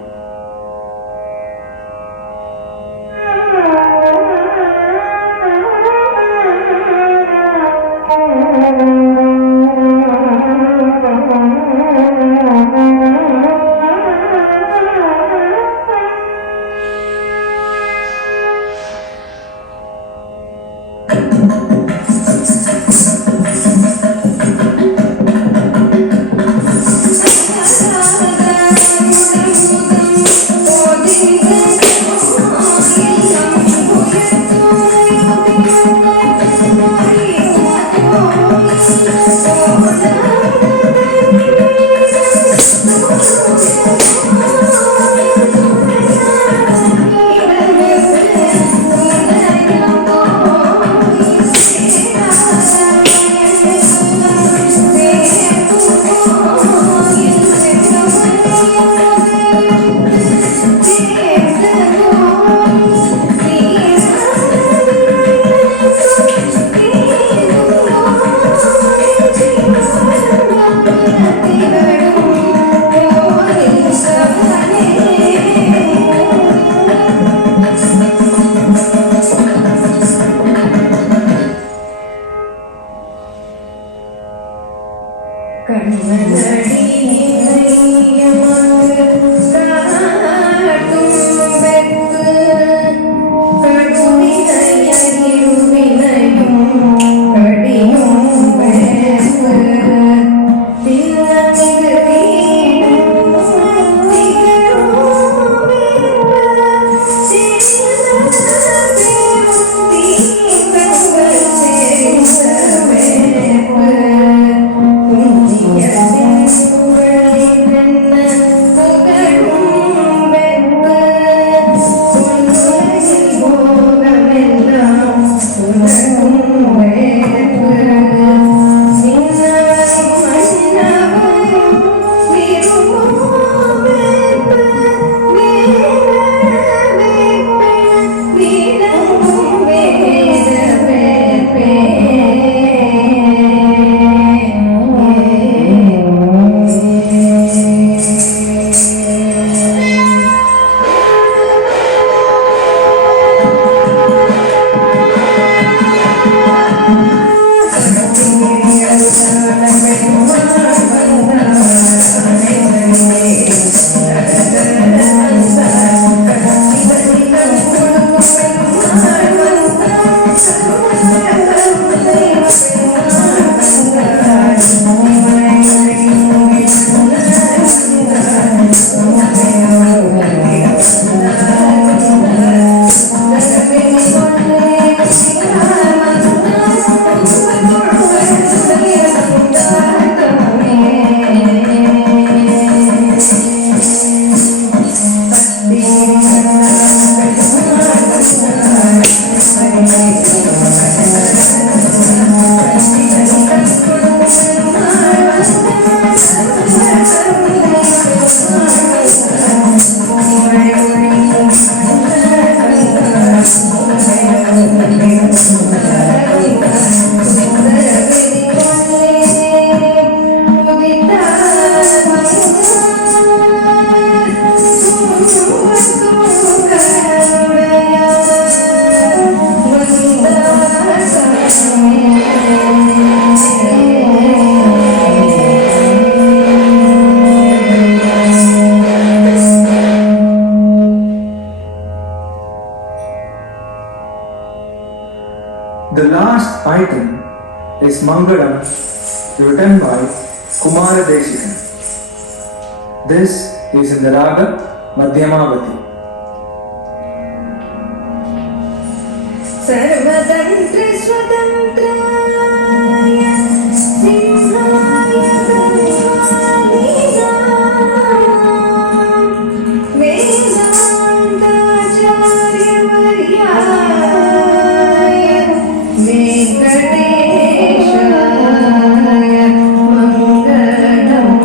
Thank you. The last item is Mangalam, written by Kumara Deshikan. This is in the Raga Madhyamavati. सर्वतन्त्र स्वतन्त्राय सिंहाय धर्माधिनां वेदान्ताचार्यवर्याय वेङ्कटेशाय मङ्गलम्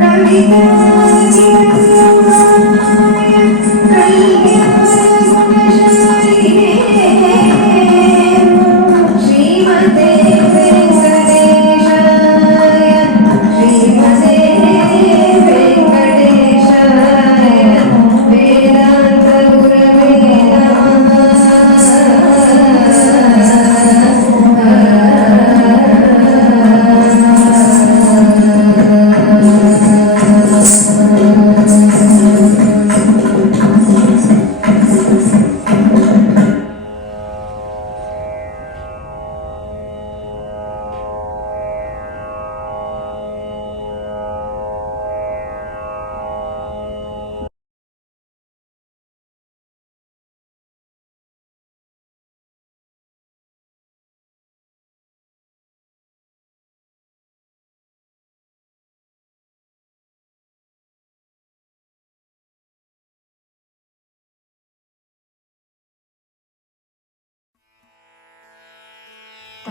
कविताय श्रीमते वेङ्कटेशाय श्रीमते वेङ्कटेशाय वेदान्तगुरवे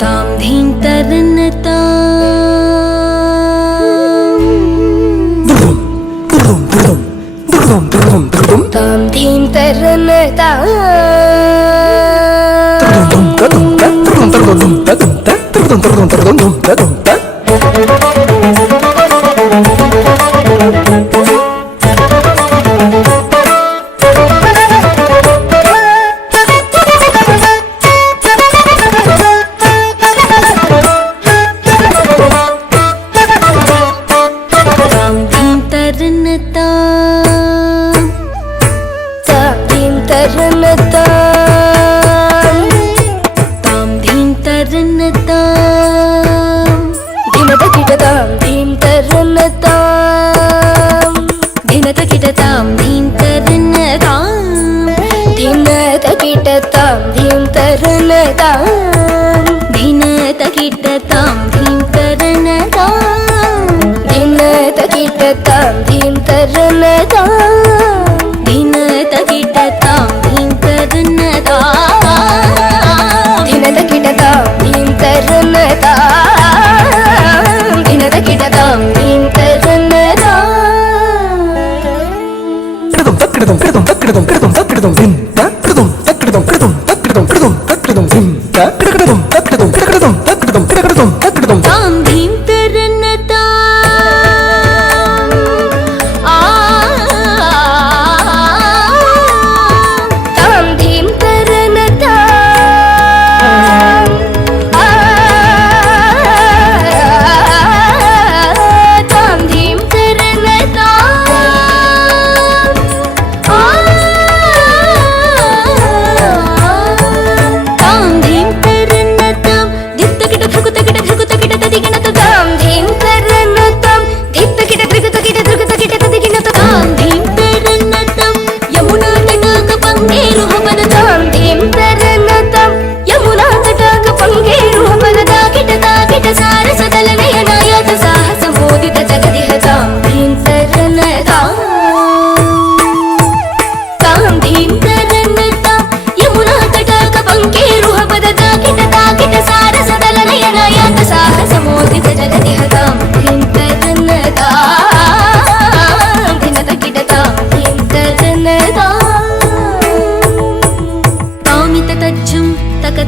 तां धीं तरन तां धीं तरन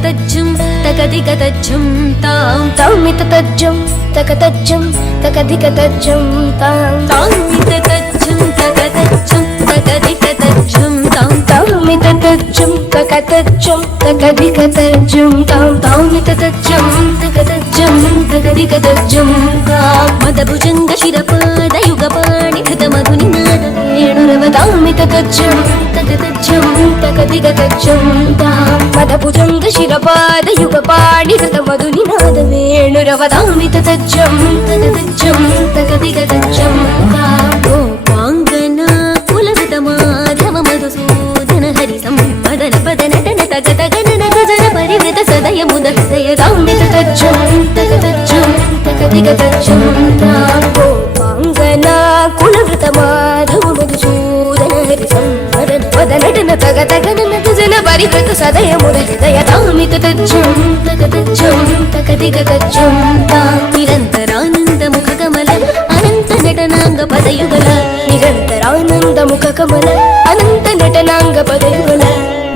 తజ్జం తకదిక తజ్జం తాం తామిత తజ్జం తకతజ్జం తకదిక తజ్జం తాం తామిత తజ్జం తకతజ్జం తకదిక తజ్జం తాం తామిత తజ్జం తకతజ్జం తకదిక తజ్జం తాం తామిత తజ్జం తకతజ్జం తకదిక తజ్జం తాం మదభుజంగ శిరపాద యుగపాణి ధృత మధుని నాద వేణురవ తామిత తజ్జం తకతజ్జం తకదిక తజ్జం తాం మదభుజంగ శిరపాద యుగపాణి ధృత మధుని నాద వేణురవ తామిత తజ్జం తకతజ్జం తకదిక తజ్జం తాం గోపాంగనా కులవిత మాధవ మధుసూదన హరి సంపదన పద నటన తగ తగన గజన పరివృత సదయ ముద హృదయ తామిత తజ్జం తకతజ్జం తకదిక తజ్జం తాం గోపాంగనా కులవిత మాధవ మధుసూదన హరి సంపదన పద నటన తగ తగన గజన పరివృత సదయ ముద హృదయ తామిత తజ్జం తకతజ్జం తకదిక తజ్జం తాం నిరంతరానంద ముఖ కమల అనంత నటనాంగ పదయుగల నిరంతరానంద ముఖ కమల అనంత నటనాంగ పదయుగల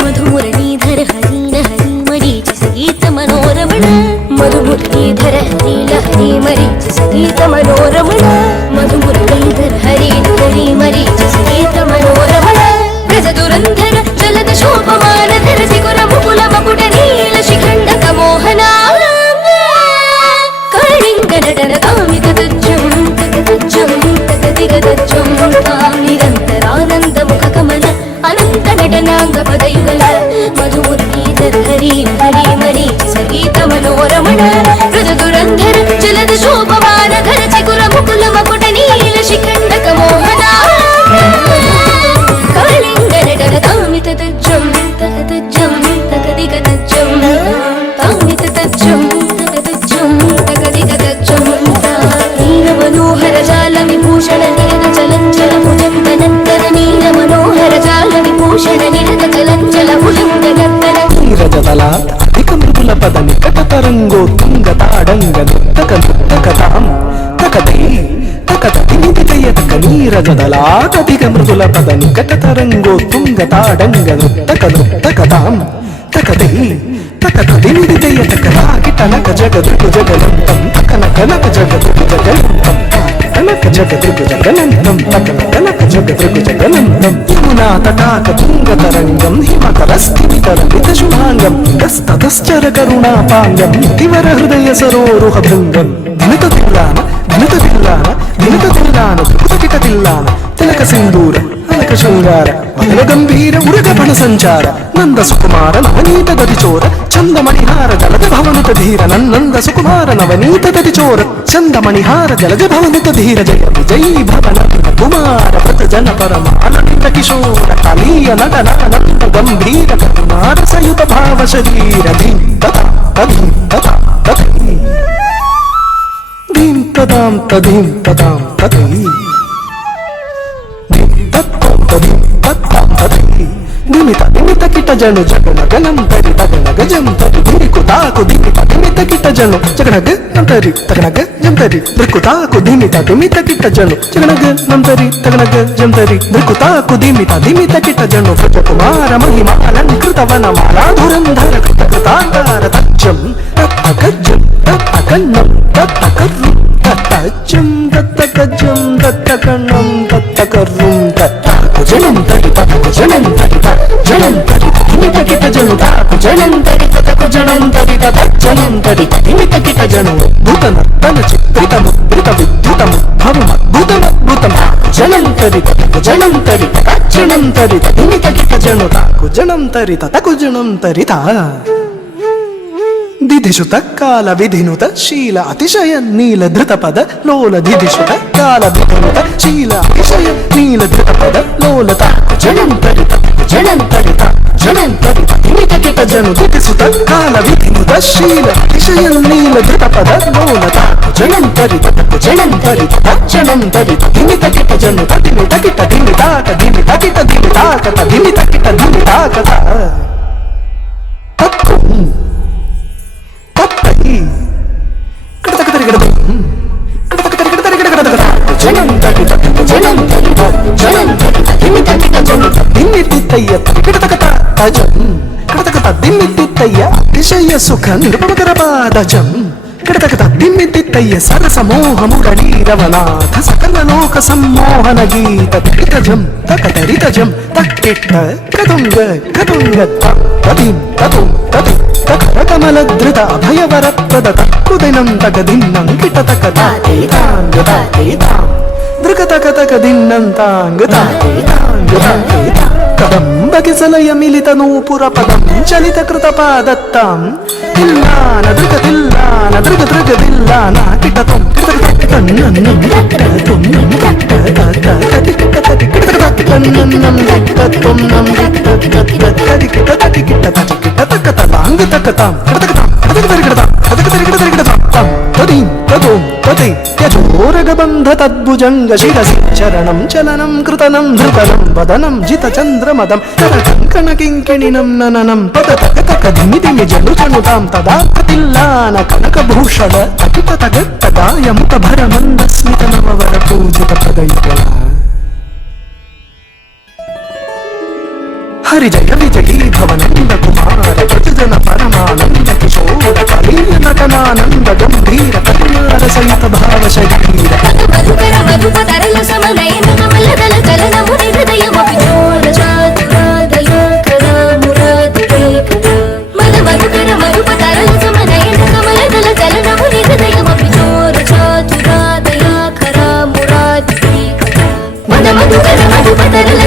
మధుమురళీధర హరీన హరి మరీచి సంగీత మనోరమణ మధుమురళీధర హరీల హరి మరీచి సంగీత మనోరమణ మధుమురళీధర హరి హరి మరీచి సంగీత మనోరమణ బ్రజ దురంధర జలద శోభమాన ధర శిఖర ముకుల మకుట నీల శిఖండక మోహనా కళింగ నటన కామిత తజ్జం తకతజ్జం తకదిక తజ్జం తాం నిరంతరానంద ముఖ కమల అనంత నటనాంగ పదయుగల మధుమురళీధర హరి హరి మరీచి సంగీత మనోరమణ మృద దురంధర జలద శోభమాన ధర చిగుర ముకుల మకుట నీల శిఖండక మోహనా కళింగ నటన కామిత తజ్జం తకతజ్జం తకదిక తజ్జం తామిత తజ్జం తకతజ్జం తకదిక తజ్జం నీల మనోహర జాల విభూషణ నిరత చలంచల భుజంగ నందన నీల మనోహర జాల విభూషణ నిరత చలంచల భుజంగ నందన నీరజదలాత్ అధిక మృదుల పద నికట తరంగో తుంగ తాడంగ నిత్తక నిత్తకతాం తకదై తకదతి నిదితయ తక నీరజదలాత్ అధిక మృదుల పద నికట తరంగో తుంగ తాడంగ నిత్తక నిత్తకతాం తకదై తకదతి నిదితయ తక రాకిటనక జగదృగు జగనంతం తకన కనక జగదృగు జగనంతం కనక జగదృగు జగనంతం తకన కనక జగదృగు జగనంతం యమునా తటాక తుంగ తరంగం హిమకరస్థిమితరమిత శుభాంగం గస్తతశ్చర కరుణాపాంగం తివర హృదయ సరోరుహ భృంగం దినత తిల్లాన దినత తిల్లాన దినత తిల్లాన దుఃఖకిట తిల్లాన తిలక సింధూర అలక శృంగార మధుర గంభీర ఉరగ బణ సంచార నంద సుకుమార నవనీత గది చోర చందమణిహార జలజ భవనుత ధీర నన్నంద సుకుమార నవనీత గది చోర చందమణిహార జలజ భవనుత ధీర జయ విజయీ భవన కుమార వ్రత జన పరమానంద కిశోర కలీయ నటనానంద గంభీర కరుణార సయుత భావ శరీర ధీం తథా తధీం తథా తథీ ధీం తదాం తధీం తదాం తథీ నిమిత నిమిత కిట జను జగన గనం తరి తగన గజం తరి దిమికుతాకు దిమిత నిమిత కిట జను జగన గనం తరి తగన గజం తరి దిమికుతాకు దిమిత నిమిత కిట జను జగన గనం తరి తగన గజం తరి దిమికుతాకు దిమిత నిమిత కిట జను భజకుమార మహిమాలంకృత వనమాలాధురంధర కృత కృతాంగార తజ్జం తత్తగజ్జం తత్తకన్నం తత్తకర్రం తత్తజ్జం తత్తగజ్జం తత్తకన్నం తత్తకర్రం జనం తడి తటకు జనం తడి జనం తడి నిమిత కిట జను తాకు జనం తడి తటకు జనం తడి తట జనం తడి నిమిత కిట జను భూత నర్తన చిత్రితము భృత విద్యుతము భవమ భూతమద్భుతం జనం తడి తటకు జనం తడి తట జనం తడి నిమిత కిట జను తాకు జనం తడి తటకు జనం తడి తా దిధిషుత కాల విధినుత శీల అతిశయ నీల ధృత పద లోల దిధిషుత కాల విధినుత శీల అతిశయ నీల ధృత పద లోల తాకు జనం తడిత జనం తడిత జనం తడిత నిమిత కిట జను దిధిసుత కాల విధినుత శీల అతిశయ నీల ధృత పద లోల తాకు జనం తడిత జనం తడిత జనం తడిత నిమిత కిట జను తదిమిత కిట దిమితాక దిమిత కిట దిమితాక దిమిత కిట దిమితాక తక్కు జనం తడి జనం తడి జనం తడి కడతక తద్దిమ్మిత్తిత్తయ్య అతిశయ సుఖ నిరుపమకరపాదజం కడతక తద్దిమ్మిత్తిత్తయ్య సరసమోహమురళీరవనాథ సకల లోక సమ్మోహన గీత తరితజం తకతరితజం తక్కిట్ట కతుంగ కతుంగ తదిం తతుం తది తకరకమలధృత అభయవరప్రద తక్కుదినం తగదిన్నం కిటతకతాం దృకతకతక దిన్నంతాంగతాం కదంబకిసలయ మిలిత నూపుర పదం చలిత కృత పాదత్తాం తిల్లాన దృగ తిల్లాన దృగ దృగ దిల్లాన కిటతం కిటతం యజోరగబంధ తద్భుజంగ శిరసి చరణం చలనం కృతనం ధృతనం వదనం జిత చంద్రమదం కరకంకణ కింకిణినం నననం పదతకదిమిదిమి జనుచనుతాం తదా తిల్లాన కనకభూషణ అకిత తగత్తదాయముత భరమంద స్మిత నవవర పూజిత పదయుగల హరి జయ విజయీ భవనంద కుమార ప్రజన పరమానంద కిశోర కలీయ నటనానంద గంభీర కరుణార సహిత భావ శరీర మధుకర మధుపతరల సమనయన కమలదల చలనముని హృదయమపి చోర చాతురాదయాకర మురాతిరేకర మధుకర మధుపతరల సమనయన కమలదల చలనముని హృదయమపి చోర చాతురాదయాకర మురాతిరేకర మధుకర మధుపతరల